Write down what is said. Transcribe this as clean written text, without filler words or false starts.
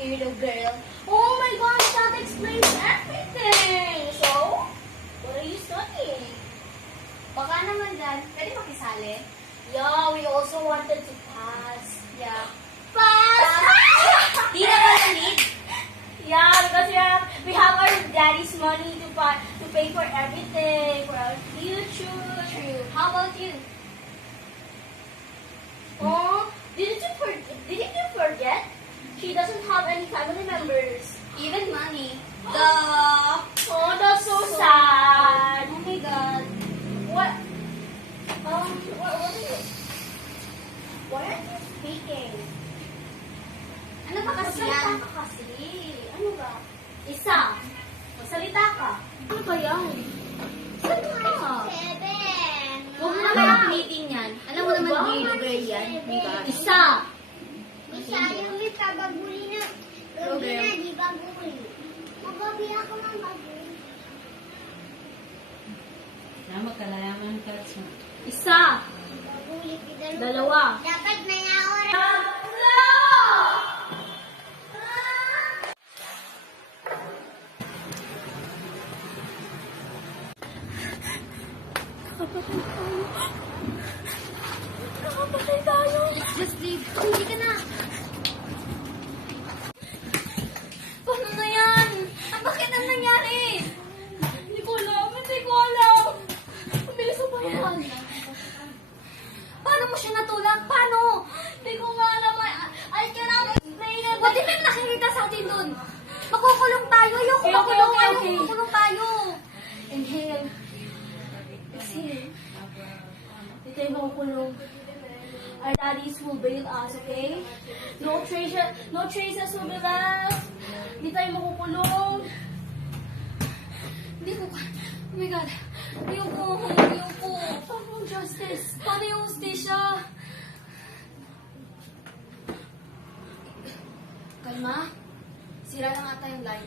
weirdo girl. Oh my gosh, that explains everything. So, what are you studying? Baka naman dyan, pwede makisali? Yeah, we also wanted to pass. Yeah. Pass! Di na ba need? Yeah, because we have our daddy's money to pay for everything, for our future. True. How about you? Oh, didn't you forget? She doesn't have any family members. Even money. Oh, that's so sad. Oh my God. What? What are you? Why aren't you speaking? Ano ba kasi Magsalita yan? ka kasi. Ano ba? Isa. Magsalita ka. Ano ba yan? Salita ka. Huwag mo naman ulitin yan. Alam mo naman, weirdo girl yan. Isa. Masyado may kababuli na. Gabi na, di babuli. Magabi ako ng babuli. Magkalayaman ka sa... Isa. Babuli kita. Dalawa. Dapat may naoras. Nakapatay tayo. Let's just leave. Hindi ka na. Paano na yan? Bakit ang nangyari? Hindi ko alam. Hindi ko alam. Mabilis mo ba yan? Paano mo siya natulak? Paano? Hindi ko nga alam. I cannot explain it. Buti may nakikita sa atin dun. Makukulong tayo. Ayoko Okay, makulong. okay, Ayoko okay. makulong tayo. Inhale. Exhale. Dito tayo makukulong. Our daddies will bail us, okay? No traces will be left. Hindi tayo makukulong. Hindi ko. Oh my God. Ayoko. Ayoko. Paano yung justice? Paano yung hustisya? Kalma. Sira na nga tayong light.